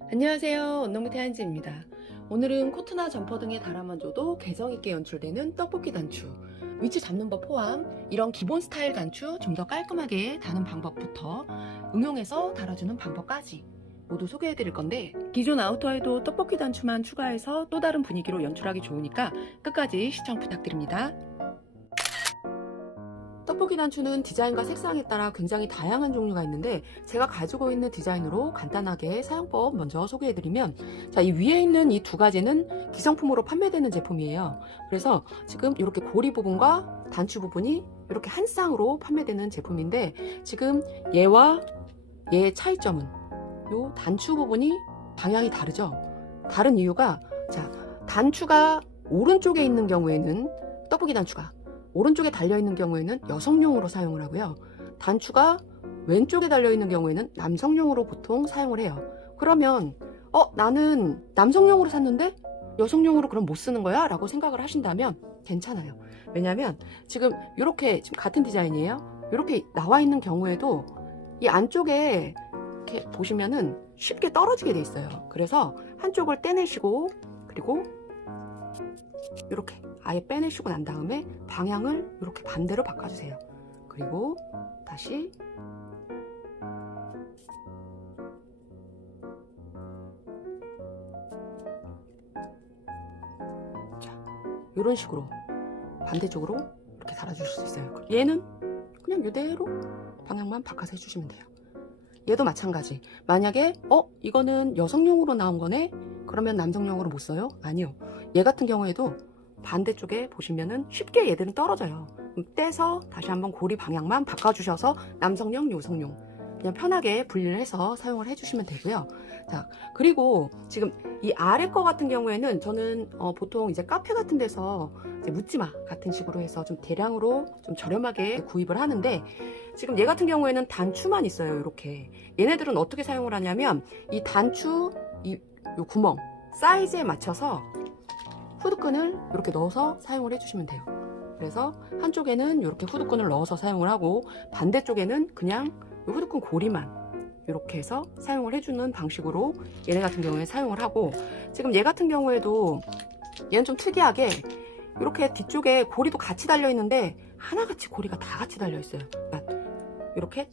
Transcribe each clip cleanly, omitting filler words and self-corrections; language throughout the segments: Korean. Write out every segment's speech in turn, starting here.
안녕하세요. 원룸 태안지입니다. 오늘은 코트나 점퍼 등에 달아만 줘도 개성있게 연출되는 떡볶이 단추, 위치 잡는 법 포함 이런 기본 스타일 단추 좀 더 깔끔하게 다는 방법부터 응용해서 달아주는 방법까지 모두 소개해드릴 건데, 기존 아우터에도 떡볶이 단추만 추가해서 또 다른 분위기로 연출하기 좋으니까 끝까지 시청 부탁드립니다. 떡볶이 단추는 디자인과 색상에 따라 굉장히 다양한 종류가 있는데, 제가 가지고 있는 디자인으로 간단하게 사용법 먼저 소개해드리면, 이 위에 있는 이 두 가지는 기성품으로 판매되는 제품이에요. 그래서 지금 이렇게 고리 부분과 단추 부분이 이렇게 한 쌍으로 판매되는 제품인데, 지금 얘와 얘의 차이점은 이 단추 부분이 방향이 다르죠. 다른 이유가, 단추가 오른쪽에 있는 경우에는 떡볶이 단추가 오른쪽에 달려있는 경우에는 여성용으로 사용을 하고요. 단추가 왼쪽에 달려있는 경우에는 남성용으로 보통 사용을 해요. 그러면 나는 남성용으로 샀는데 여성용으로 그럼 못 쓰는 거야? 라고 생각을 하신다면 괜찮아요. 왜냐면 지금 이렇게 지금 같은 디자인이에요. 이렇게 나와 있는 경우에도 이 안쪽에 이렇게 보시면은 쉽게 떨어지게 돼 있어요. 그래서 한쪽을 떼내시고, 그리고 이렇게 아예 빼내시고 난 다음에 방향을 이렇게 반대로 바꿔주세요. 그리고 다시 이런 식으로 반대쪽으로 이렇게 달아주실 수 있어요. 얘는 그냥 이대로 방향만 바꿔서 해주시면 돼요. 얘도 마찬가지. 만약에 이거는 여성용으로 나온 거네? 그러면 남성용으로 못 써요? 아니요. 얘 같은 경우에도 반대쪽에 보시면은 쉽게 얘들은 떨어져요. 떼서 다시 한번 고리 방향만 바꿔주셔서 남성용, 여성용 그냥 편하게 분리를 해서 사용을 해주시면 되고요. 그리고 지금 이 아래 거 같은 경우에는 저는 보통 이제 카페 같은 데서 이제 묻지마 같은 식으로 해서 좀 대량으로 좀 저렴하게 구입을 하는데, 지금 얘 같은 경우에는 단추만 있어요. 이렇게 얘네들은 어떻게 사용을 하냐면, 이 단추 요 구멍 사이즈에 맞춰서 후드끈을 이렇게 넣어서 사용을 해주시면 돼요. 그래서 한쪽에는 이렇게 후드끈을 넣어서 사용을 하고, 반대쪽에는 그냥 후드끈 고리만 이렇게 해서 사용을 해주는 방식으로 얘네 같은 경우에 사용을 하고, 지금 얘 같은 경우에도 얘는 좀 특이하게 이렇게 뒤쪽에 고리도 같이 달려 있는데 하나같이 고리가 다 같이 달려 있어요. 이렇게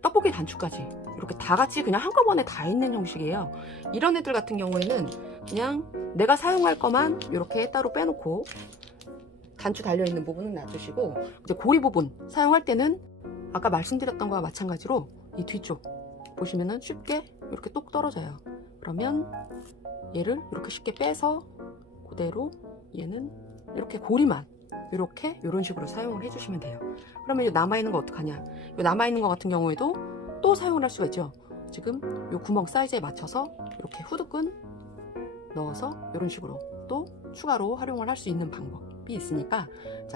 떡볶이 단추까지 이렇게 다 같이 그냥 한꺼번에 다 있는 형식이에요. 이런 애들 같은 경우에는 그냥 내가 사용할 거만 이렇게 따로 빼놓고 단추 달려있는 부분은 놔두시고, 이제 고리 부분 사용할 때는 아까 말씀드렸던 거와 마찬가지로 이 뒤쪽 보시면은 쉽게 이렇게 똑 떨어져요. 그러면 얘를 이렇게 쉽게 빼서 그대로 얘는 이렇게 고리만 이렇게 이런 식으로 사용을 해주시면 돼요. 그러면 이 남아있는 거 어떡하냐? 이 남아있는 거 같은 경우에도 또 사용을 할 수가 있죠. 지금 이 구멍 사이즈에 맞춰서 이렇게 후드끈 넣어서 이런 식으로 또 추가로 활용을 할 수 있는 방법이 있으니까,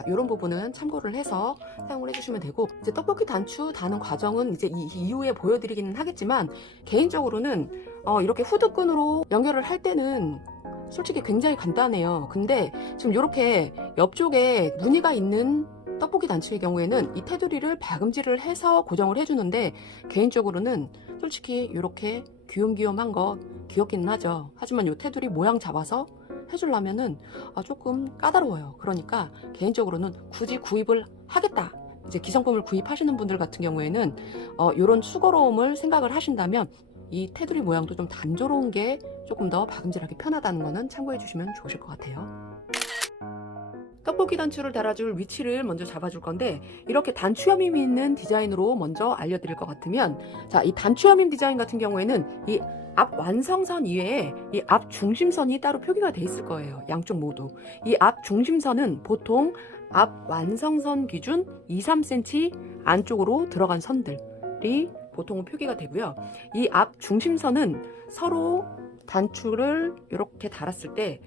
이런 부분은 참고를 해서 사용을 해주시면 되고, 이제 떡볶이 단추 다는 과정은 이제 이후에 보여드리기는 하겠지만, 개인적으로는 이렇게 후드끈으로 연결을 할 때는 솔직히 굉장히 간단해요. 근데 지금 이렇게 옆쪽에 무늬가 있는 떡볶이 단추의 경우에는 이 테두리를 박음질을 해서 고정을 해주는데, 개인적으로는 솔직히 이렇게 귀염귀염한 거 귀엽기는 하죠. 하지만 이 테두리 모양 잡아서 해주려면은 조금 까다로워요. 그러니까 개인적으로는 굳이 구입을 하겠다, 이제 기성품을 구입하시는 분들 같은 경우에는 이런 수고로움을 생각을 하신다면 이 테두리 모양도 좀 단조로운 게 조금 더 박음질하기 편하다는 거는 참고해 주시면 좋으실 것 같아요. 떡볶이 단추를 달아줄 위치를 먼저 잡아줄 건데, 이렇게 단추여밈이 있는 디자인으로 먼저 알려드릴 것 같으면, 이 단추여밈 디자인 같은 경우에는 이 앞 완성선 이외에 이 앞 중심선이 따로 표기가 돼 있을 거예요. 양쪽 모두. 이 앞 중심선은 보통 앞 완성선 기준 2-3cm 안쪽으로 들어간 선들이 보통은 표기가 되고요. 이 앞 중심선은 서로 단추를 이렇게 달았을 때,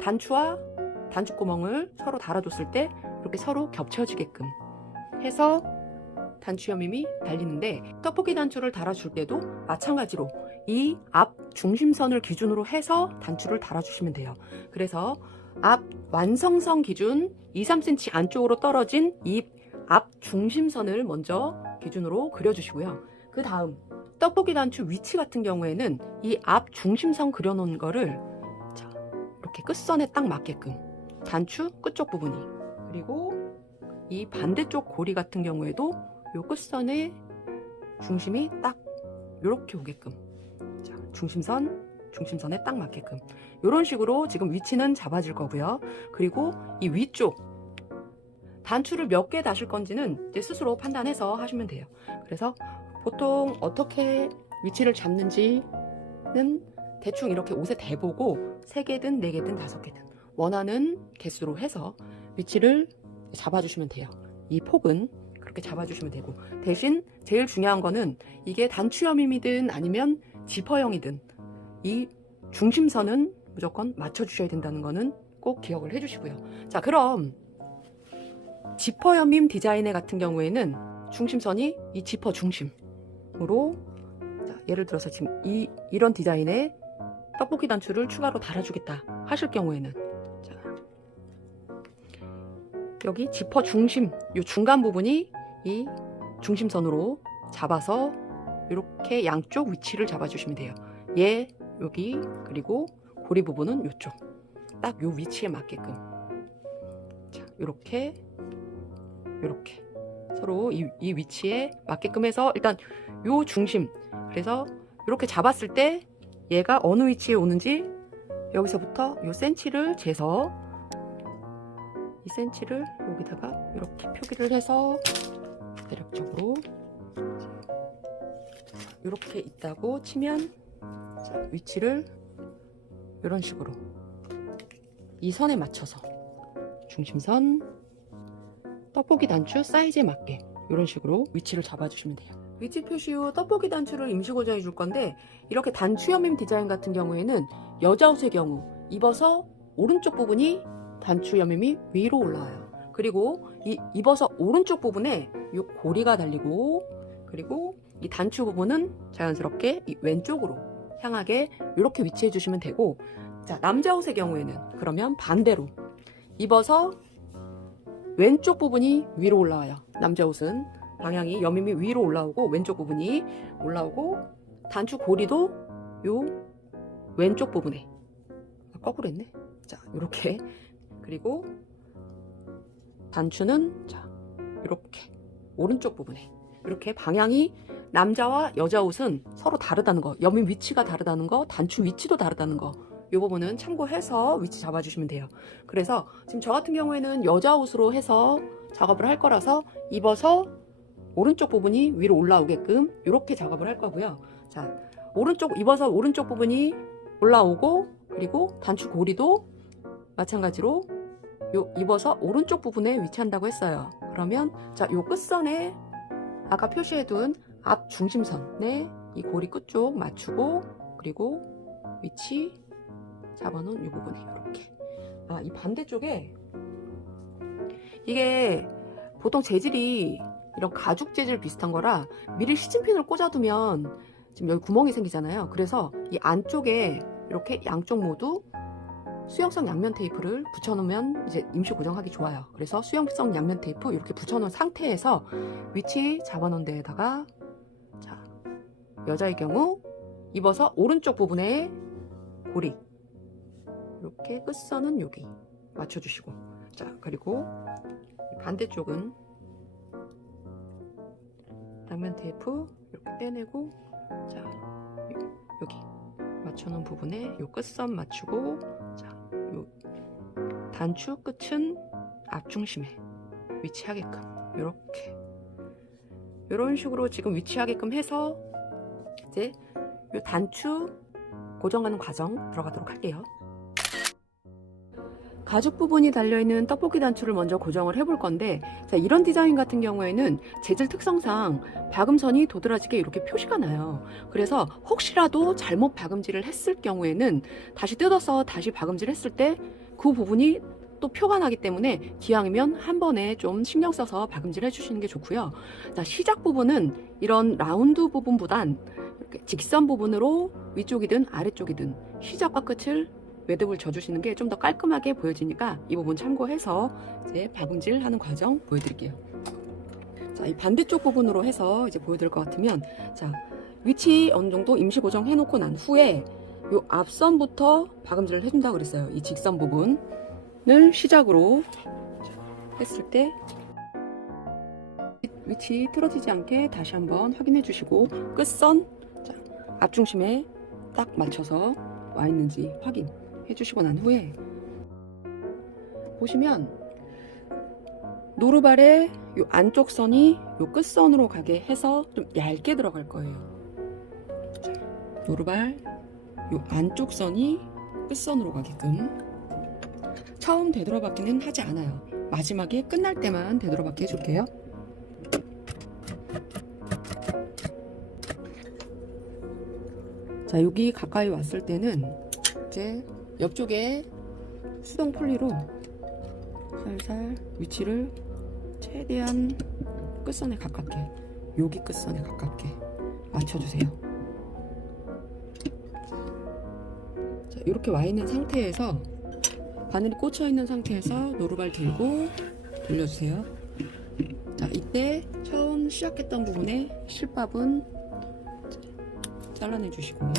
단추와 단추구멍을 서로 달아줬을 때 이렇게 서로 겹쳐지게끔 해서 단추여밈이 달리는데, 떡볶이 단추를 달아줄 때도 마찬가지로 이 앞 중심선을 기준으로 해서 단추를 달아주시면 돼요. 그래서 앞 완성선 기준 2-3cm 안쪽으로 떨어진 이 앞 중심선을 먼저 기준으로 그려주시고요. 그 다음 떡볶이 단추 위치 같은 경우에는 이 앞 중심선 그려놓은 거를 자, 이렇게 끝선에 딱 맞게끔 단추 끝쪽 부분이, 그리고 이 반대쪽 고리 같은 경우에도 요 끝선에 중심이 딱 이렇게 오게끔, 자, 중심선에 딱 맞게끔 이런 식으로 지금 위치는 잡아줄 거고요. 그리고 이 위쪽 단추를 몇 개 다실 건지는 이제 스스로 판단해서 하시면 돼요. 그래서 보통 어떻게 위치를 잡는지는 대충 이렇게 옷에 대보고 3개든 4개든 5개든 원하는 개수로 해서 위치를 잡아주시면 돼요. 이 폭은 그렇게 잡아주시면 되고, 대신 제일 중요한 거는 이게 단추여밈이든 아니면 지퍼형이든 이 중심선은 무조건 맞춰주셔야 된다는 거는 꼭 기억을 해주시고요. 자, 그럼 지퍼여밈 디자인의 같은 경우에는 중심선이 이 지퍼 중심으로, 자, 예를 들어서 지금 이런 디자인의 떡볶이 단추를 추가로 달아주겠다 하실 경우에는, 자, 여기 지퍼 중심, 이 중간 부분이 이 중심선으로 잡아서 이렇게 양쪽 위치를 잡아주시면 돼요. 얘 여기, 그리고 고리 부분은 이쪽, 딱 요 위치에 맞게끔, 자, 이렇게 서로 이 위치에 맞게끔 해서 일단 요 중심, 그래서 이렇게 잡았을 때 얘가 어느 위치에 오는지 여기서부터 요 센치를 재서 이 센치를 여기다가 이렇게 표기를 해서 대략적으로 이렇게 있다고 치면, 자, 위치를 이런 식으로 이 선에 맞춰서 중심선 떡볶이 단추 사이즈에 맞게 이런 식으로 위치를 잡아주시면 돼요. 위치 표시 후 떡볶이 단추를 임시 고정해 줄 건데, 이렇게 단추여밈 디자인 같은 경우에는 여자 옷의 경우 입어서 오른쪽 부분이 단추여밈이 위로 올라와요. 그리고 이 입어서 오른쪽 부분에 이 고리가 달리고, 그리고 이 단추 부분은 자연스럽게 이 왼쪽으로 향하게 이렇게 위치해 주시면 되고, 자, 남자 옷의 경우에는 그러면 반대로 입어서 왼쪽 부분이 위로 올라와요. 남자 옷은 방향이 여밈이 위로 올라오고 왼쪽 부분이 올라오고, 단추 고리도 요 왼쪽 부분에, 거꾸로 했네. 자, 이렇게, 그리고 단추는 자, 이렇게 오른쪽 부분에, 이렇게 방향이 남자와 여자 옷은 서로 다르다는 거, 여밈 위치가 다르다는 거, 단추 위치도 다르다는 거, 이 부분은 참고해서 위치 잡아주시면 돼요. 그래서 지금 저 같은 경우에는 여자 옷으로 해서 작업을 할 거라서 입어서 오른쪽 부분이 위로 올라오게끔 이렇게 작업을 할 거고요. 자, 입어서 오른쪽 부분이 올라오고, 그리고 단추 고리도 마찬가지로 입어서 오른쪽 부분에 위치한다고 했어요. 그러면 자, 요 끝선에 아까 표시해둔 앞 중심선에 이 고리 끝쪽 맞추고, 그리고 위치 잡아놓은 이 부분에 이렇게, 아, 이 반대쪽에 이게 보통 재질이 이런 가죽 재질 비슷한 거라 미리 시침핀을 꽂아두면 지금 여기 구멍이 생기잖아요. 그래서 이 안쪽에 이렇게 양쪽 모두 수영성 양면 테이프를 붙여놓으면 이제 임시 고정하기 좋아요. 그래서 수영성 양면 테이프 이렇게 붙여놓은 상태에서 위치 잡아놓은 데에다가, 자, 여자의 경우 입어서 오른쪽 부분에 고리 이렇게 끝선은 여기 맞춰주시고, 자, 그리고 반대쪽은 양면 테이프 이렇게 떼내고, 자, 여기 맞춰놓은 부분에 요 끝선 맞추고, 자, 요 단추 끝은 앞중심에 위치하게끔 이렇게 이런 식으로 지금 위치하게끔 해서 이제 요 단추 고정하는 과정 들어가도록 할게요. 가죽 부분이 달려있는 떡볶이 단추를 먼저 고정을 해볼 건데, 자, 이런 디자인 같은 경우에는 재질 특성상 박음선이 도드라지게 이렇게 표시가 나요. 그래서 혹시라도 잘못 박음질을 했을 경우에는 다시 뜯어서 다시 박음질 했을 때 그 부분이 또 표가 나기 때문에 기왕이면 한 번에 좀 신경 써서 박음질 해주시는 게 좋고요. 자, 시작 부분은 이런 라운드 부분보단 이렇게 직선 부분으로 위쪽이든 아래쪽이든 시작과 끝을 매듭을 져주시는 게 좀 더 깔끔하게 보여지니까 이 부분 참고해서 이제 박음질 하는 과정 보여드릴게요. 자, 이 반대쪽 부분으로 해서 이제 보여드릴 것 같으면, 자, 위치 어느 정도 임시 고정해 놓고 난 후에 요 앞선부터 박음질을 해준다고 그랬어요. 이 직선 부분을 시작으로 했을 때 위치 틀어지지 않게 다시 한번 확인해 주시고 끝선 앞중심에 딱 맞춰서 와 있는지 확인해 주시고 난 후에 보시면 노루발의 요 안쪽 선이 요 끝선으로 가게 해서 좀 얇게 들어갈 거예요. 노루발 요 안쪽 선이 끝선으로 가게끔 처음 되돌아받기는 하지 않아요. 마지막에 끝날 때만 되돌아받기 해줄게요. 자, 여기 가까이 왔을 때는 이제 옆쪽에 수동 폴리로 살살 위치를 최대한 끝선에 가깝게, 여기 끝선에 가깝게 맞춰주세요. 자, 이렇게 와 있는 상태에서 바늘이 꽂혀 있는 상태에서 노루발 들고 돌려주세요. 자, 이때 처음 시작했던 부분에 실밥은 잘라내 주시고요.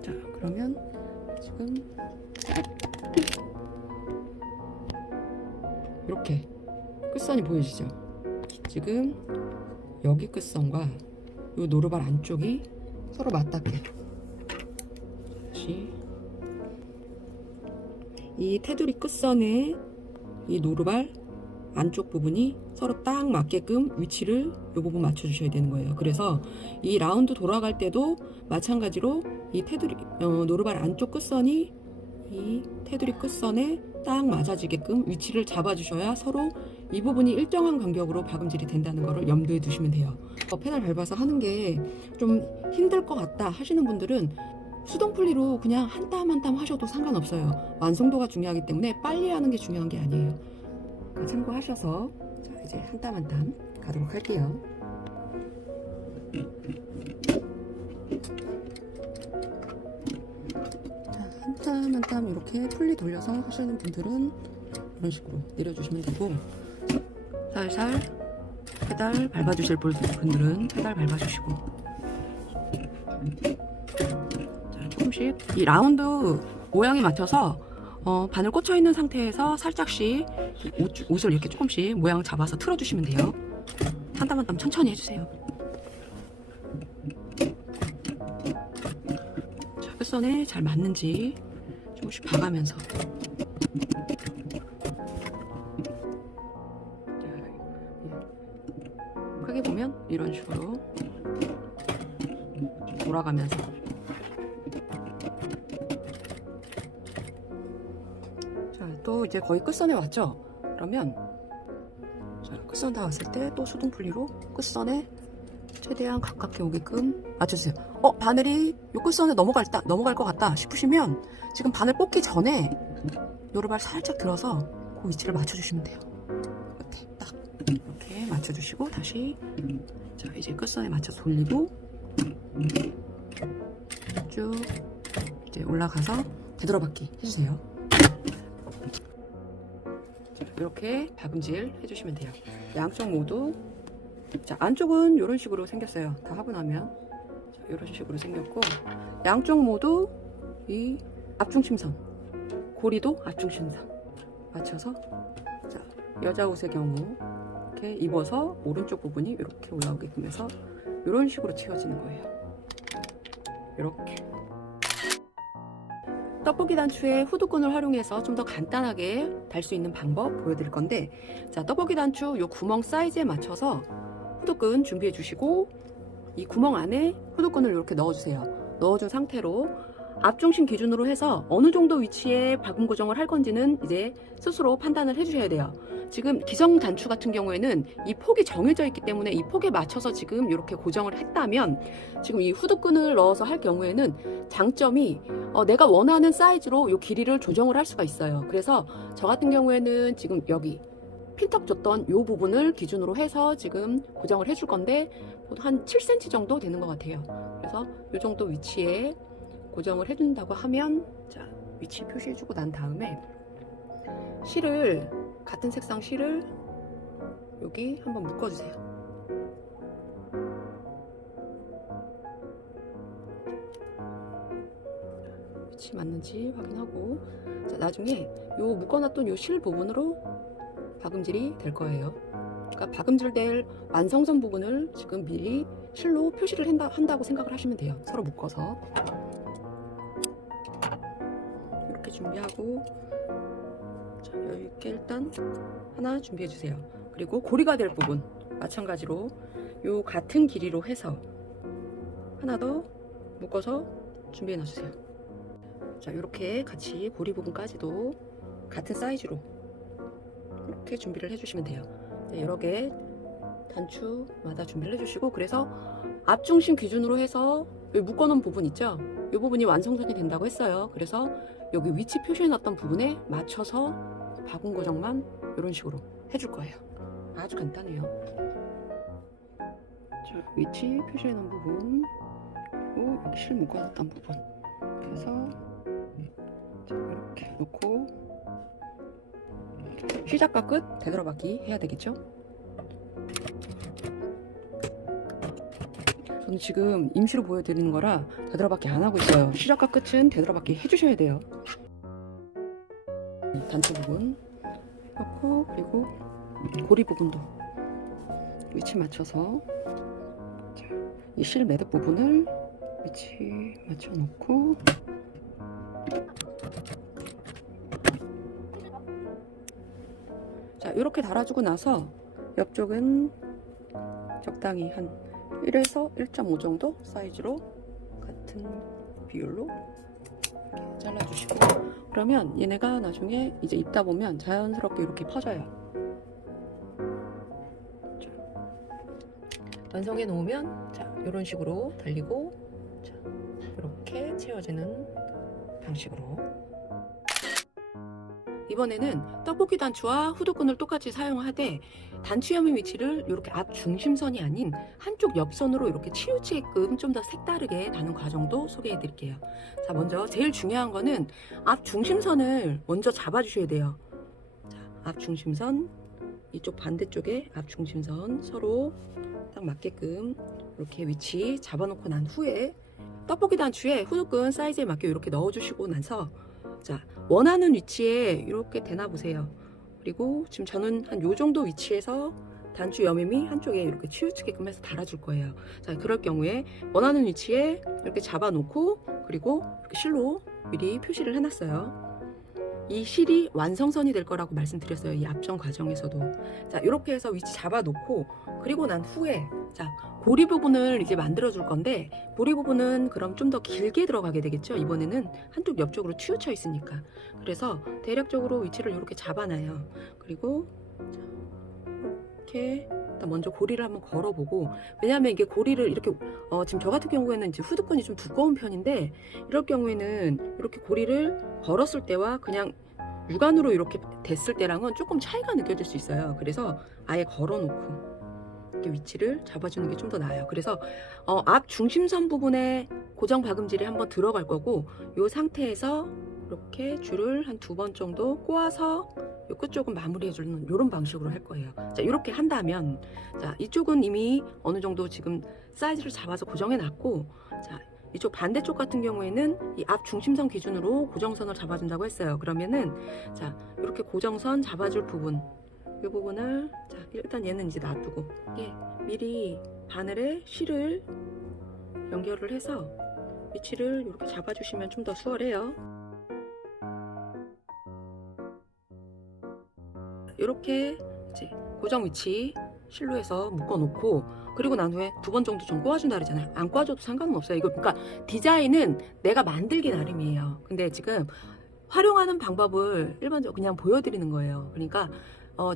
자, 그러면 지금 이렇게 끝선이 보여지죠? 지금 여기 끝선과 이 노루발 안쪽이 서로 맞닿게 다시 이 테두리 끝선에 이 노루발 안쪽 부분이 서로 딱 맞게끔 위치를 이 부분 맞춰 주셔야 되는 거예요. 그래서 이 라운드 돌아갈 때도 마찬가지로 이 테두리 노루발 안쪽 끝선이 이 테두리 끝선에 딱 맞아지게끔 위치를 잡아 주셔야 서로 이 부분이 일정한 간격으로 박음질이 된다는 것을 염두에 두시면 돼요. 페달 밟아서 하는 게 좀 힘들 것 같다 하시는 분들은 수동 풀리로 그냥 한 땀 한 땀 하셔도 상관없어요. 완성도가 중요하기 때문에 빨리 하는 게 중요한 게 아니에요. 참고하셔서 자, 이제 한 땀 한 땀 가도록 할게요. 자, 한 땀 한 땀 이렇게 풀리 돌려서 하시는 분들은 이런 식으로 내려주시면 되고, 살살 페달 밟아주실 분들은 페달 밟아주시고, 자, 조금씩 이 라운드 모양에 맞춰서 바늘 꽂혀 있는 상태에서 살짝씩 옷을 이렇게 조금씩 모양 잡아서 틀어주시면 돼요. 한 땀 한 땀 천천히 해주세요. 자, 끝선에 잘 맞는지 조금씩 봐가면서. 크게 보면 이런 식으로 돌아가면서. 자, 또 이제 거의 끝선에 왔죠? 그러면 자, 끝선 다 왔을 때 또 수동 풀리로 끝선에 최대한 가깝게 오게끔 맞춰주세요. 바늘이 요 끝선에 넘어갈 것 같다 싶으시면 지금 바늘 뽑기 전에 노루발 살짝 들어서 그 위치를 맞춰주시면 돼요. 이렇게 딱 이렇게 맞춰주시고 다시 자, 이제 끝선에 맞춰서 돌리고 쭉 이제 올라가서 되돌아받기 해주세요. 이렇게 박음질 해주시면 돼요. 양쪽 모두. 자, 안쪽은 이런 식으로 생겼어요. 다 하고 나면 자, 이런 식으로 생겼고, 양쪽 모두 이 앞중심선, 고리도 앞중심선 맞춰서, 자, 여자 옷의 경우 이렇게 입어서 오른쪽 부분이 이렇게 올라오게끔 해서 이런 식으로 채워지는 거예요. 이렇게. 떡볶이 단추의 후드끈을 활용해서 좀 더 간단하게 달 수 있는 방법 보여드릴 건데, 자, 떡볶이 단추 요 구멍 사이즈에 맞춰서 후드끈 준비해 주시고, 이 구멍 안에 후드끈을 이렇게 넣어주세요. 넣어준 상태로 앞중심 기준으로 해서 어느 정도 위치에 박음 고정을 할 건지는 이제 스스로 판단을 해주셔야 돼요. 지금 기성 단추 같은 경우에는 이 폭이 정해져 있기 때문에 이 폭에 맞춰서 지금 이렇게 고정을 했다면, 지금 이 후드끈을 넣어서 할 경우에는 장점이 내가 원하는 사이즈로 이 길이를 조정을 할 수가 있어요. 그래서 저 같은 경우에는 지금 여기 핀턱 줬던 이 부분을 기준으로 해서 지금 고정을 해줄 건데 한 7cm 정도 되는 것 같아요. 그래서 이 정도 위치에 고정을 해준다고 하면, 자, 위치 표시해주고 난 다음에 실을, 같은 색상 실을 여기 한번 묶어주세요. 위치 맞는지 확인하고, 자, 나중에 요 묶어놨던 요 실 부분으로 박음질이 될 거예요. 그러니까 박음질 될 완성선 부분을 지금 미리 실로 표시를 한다고 생각을 하시면 돼요. 서로 묶어서 이렇게 준비하고, 자, 여유있게 일단 하나 준비해 주세요. 그리고 고리가 될 부분 마찬가지로 요 같은 길이로 해서 하나 더 묶어서 준비해 놔주세요. 자, 이렇게 같이 고리 부분까지도 같은 사이즈로 이렇게 준비를 해주시면 돼요. 네, 여러 개 단추마다 준비를 해주시고, 그래서 앞중심 기준으로 해서 여기 묶어놓은 부분 있죠? 이 부분이 완성선이 된다고 했어요. 그래서 여기 위치 표시해놨던 부분에 맞춰서 바군 고정만 이런 식으로 해줄 거예요. 아주 간단해요. 자, 위치 표시해놓은 부분, 그리고 여기 실 묶어놨던 부분, 그래서 자, 이렇게 놓고 시작과 끝 되돌아박기 해야 되겠죠? 저는 지금 임시로 보여드리는 거라 되돌아박기 안 하고 있어요. 시작과 끝은 되돌아박기 해주셔야 돼요. 단추 부분 넣고, 그리고 고리 부분도 위치 맞춰서 이 실 매듭 부분을 위치 맞춰 놓고, 자, 이렇게 달아주고 나서 옆쪽은 적당히 한 1에서 1.5 정도 사이즈로 같은 비율로 이렇게 잘라주시고, 그러면 얘네가 나중에 이제 입다 보면 자연스럽게 이렇게 퍼져요. 자, 완성해 놓으면, 자, 이런 식으로 달리고, 자, 이렇게 채워지는 방식으로. 이번에는 떡볶이 단추와 후드끈을 똑같이 사용하되 단추 여미 위치를 이렇게 앞 중심선이 아닌 한쪽 옆선으로 이렇게 치우치게끔 좀 더 색다르게 다는 과정도 소개해 드릴게요. 자, 먼저 제일 중요한 거는 앞 중심선을 먼저 잡아 주셔야 돼요. 자, 앞 중심선, 이쪽 반대쪽에 앞 중심선 서로 딱 맞게끔 이렇게 위치 잡아 놓고 난 후에 떡볶이 단추에 후드끈 사이즈에 맞게 이렇게 넣어 주시고 나서, 자, 원하는 위치에 이렇게 대놔 보세요. 그리고 지금 저는 한 요 정도 위치에서 단추 여밈이 한쪽에 이렇게 치우치게끔 해서 달아줄 거예요. 자, 그럴 경우에 원하는 위치에 이렇게 잡아 놓고, 그리고 이렇게 실로 미리 표시를 해놨어요. 이 실이 완성선이 될 거라고 말씀드렸어요. 이 앞전 과정에서도. 자, 이렇게 해서 위치 잡아 놓고, 그리고 난 후에, 자, 고리 부분을 이제 만들어 줄 건데, 고리 부분은 그럼 좀 더 길게 들어가게 되겠죠. 이번에는 한쪽 옆쪽으로 치우쳐 있으니까. 그래서 대략적으로 위치를 이렇게 잡아놔요. 그리고 자, 이렇게 일단 먼저 고리를 한번 걸어보고, 왜냐하면 이게 고리를 이렇게 지금 저 같은 경우에는 이제 후드끈이 좀 두꺼운 편인데, 이럴 경우에는 이렇게 고리를 걸었을 때와 그냥 육안으로 이렇게 됐을 때랑은 조금 차이가 느껴질 수 있어요. 그래서 아예 걸어놓고 이렇게 위치를 잡아주는 게 좀 더 나아요. 그래서 앞 중심선 부분에 고정 박음질이 한번 들어갈 거고, 이 상태에서 이렇게 줄을 한 2번 정도 꼬아서 이 끝쪽은 마무리해주는 이런 방식으로 할 거예요. 자, 이렇게 한다면, 자, 이쪽은 이미 어느 정도 지금 사이즈를 잡아서 고정해 놨고, 자, 이쪽 반대쪽 같은 경우에는 이 앞 중심선 기준으로 고정선을 잡아준다고 했어요. 그러면은, 자, 이렇게 고정선 잡아줄 부분, 이 부분을, 자, 일단 얘는 이제 놔두고, 예, 미리 바늘에 실을 연결을 해서 위치를 이렇게 잡아주시면 좀 더 수월해요. 이렇게 이제 고정 위치 실로 해서 묶어 놓고, 그리고 난 후에 2번 정도 좀 꼬아준다 그러잖아요. 안 꼬아줘도 상관은 없어요. 이거 그러니까 디자인은 내가 만들기 나름이에요. 근데 지금 활용하는 방법을 일반적으로 그냥 보여드리는 거예요. 그러니까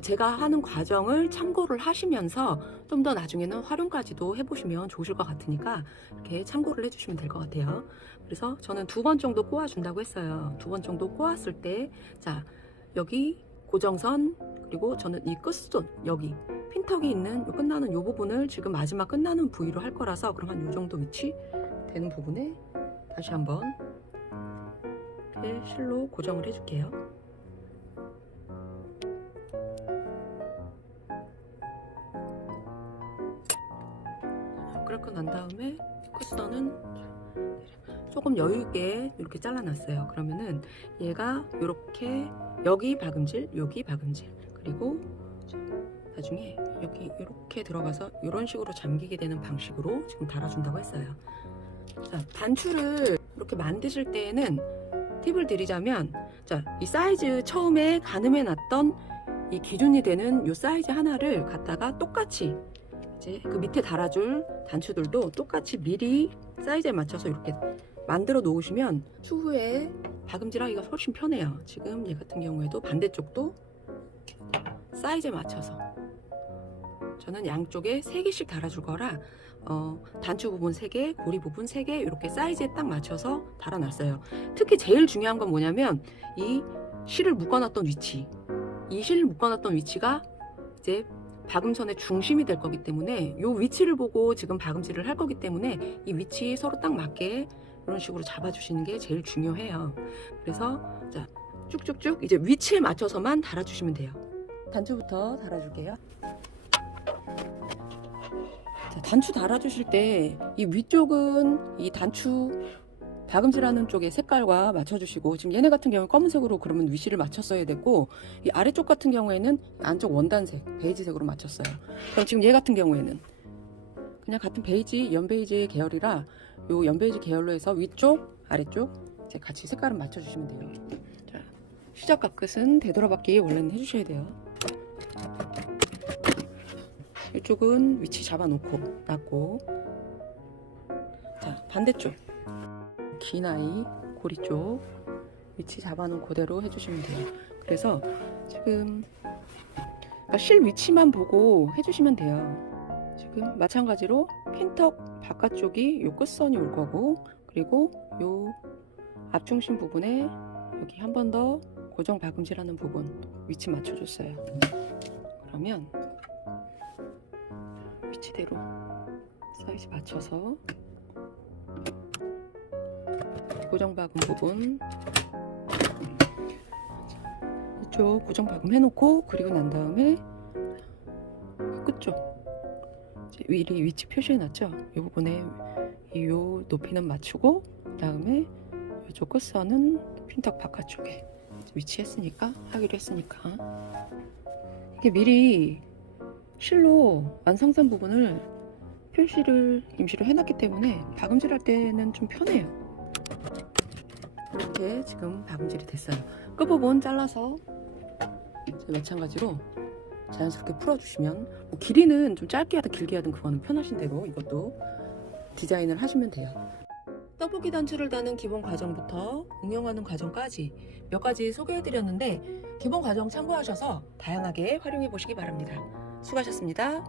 제가 하는 과정을 참고를 하시면서 좀 더 나중에는 활용까지도 해보시면 좋으실 것 같으니까 이렇게 참고를 해주시면 될 것 같아요. 그래서 저는 2번 정도 꼬아준다고 했어요. 2번 정도 꼬았을 때, 자, 여기 고정선, 그리고 저는 이 끝선, 여기 핀턱이 있는 끝나는 이 부분을 지금 마지막 끝나는 부위로 할 거라서, 그럼 한 이 정도 위치 되는 부분에 다시 한번 이렇게 실로 고정을 해줄게요. 그렇게 난 다음에 끝선은 조금 여유있게 이렇게 잘라놨어요. 그러면은 얘가 이렇게 여기 박음질, 여기 박음질, 그리고 나중에 여기 이렇게 들어가서 이런 식으로 잠기게 되는 방식으로 지금 달아준다고 했어요. 자, 단추를 이렇게 만드실 때에는 팁을 드리자면, 자, 이 사이즈 처음에 가늠해 놨던 이 기준이 되는 이 사이즈 하나를 갖다가 똑같이 이제 그 밑에 달아줄 단추들도 똑같이 미리 사이즈에 맞춰서 이렇게 만들어 놓으시면 추후에 박음질하기가 훨씬 편해요. 지금 얘 같은 경우에도 반대쪽도 사이즈에 맞춰서 저는 양쪽에 3개씩 달아줄 거라 단추 부분 3개, 고리 부분 3개 이렇게 사이즈에 딱 맞춰서 달아놨어요. 특히 제일 중요한 건 뭐냐면 이 실을 묶어놨던 위치, 이 실을 묶어놨던 위치가 이제 박음선의 중심이 될 거기 때문에 이 위치를 보고 지금 박음질을 할 거기 때문에 이 위치 서로 딱 맞게 이런 식으로 잡아주시는 게 제일 중요해요. 그래서 자, 쭉쭉쭉 이제 위치에 맞춰서만 달아주시면 돼요. 단추부터 달아줄게요. 자, 단추 달아주실 때 이 위쪽은 이 단추 박음질하는 쪽의 색깔과 맞춰주시고, 지금 얘네 같은 경우는 검은색으로 그러면 위치를 맞췄어야 됐고, 이 아래쪽 같은 경우에는 안쪽 원단색 베이지색으로 맞췄어요. 그럼 지금 얘 같은 경우에는 그냥 같은 베이지, 연베이지 계열이라 요 연베이지 계열로 해서 위쪽, 아래쪽 이제 같이 색깔을 맞춰주시면 돼요. 자, 시작과 끝은 되돌아받기 원래는 해주셔야 돼요. 이쪽은 위치 잡아놓고 놨고, 자, 반대쪽 긴 아이 고리 쪽 위치 잡아놓은 그대로 해주시면 돼요. 그래서 지금 그러니까 실 위치만 보고 해주시면 돼요. 지금 마찬가지로 핀턱 바깥쪽이 요 끝선이 올 거고, 그리고 요 앞중심 부분에 여기 한 번 더 고정 박음질하는 부분 위치 맞춰줬어요. 그러면 위치대로 사이즈 맞춰서 고정 박음 부분 이쪽 고정 박음 해놓고, 그리고 난 다음에 끝쪽 미리 위치 표시해놨죠. 이 부분에 이 높이는 맞추고, 그 다음에 이쪽 끝선은 핀턱 바깥쪽에 위치했으니까, 하기로 했으니까 이게 미리 실로 완성된 부분을 표시를 임시로 해놨기 때문에 박음질할 때는 좀 편해요. 이렇게 지금 박음질이 됐어요. 끝부분 잘라서 마찬가지로 자연스럽게 풀어주시면, 뭐 길이는 좀 짧게 하든 길게 하든 그거는 편하신 대로 이것도 디자인을 하시면 돼요. 떡볶이 단추를 다는 기본 과정부터 응용하는 과정까지 몇 가지 소개해드렸는데, 기본 과정 참고하셔서 다양하게 활용해 보시기 바랍니다. 수고하셨습니다.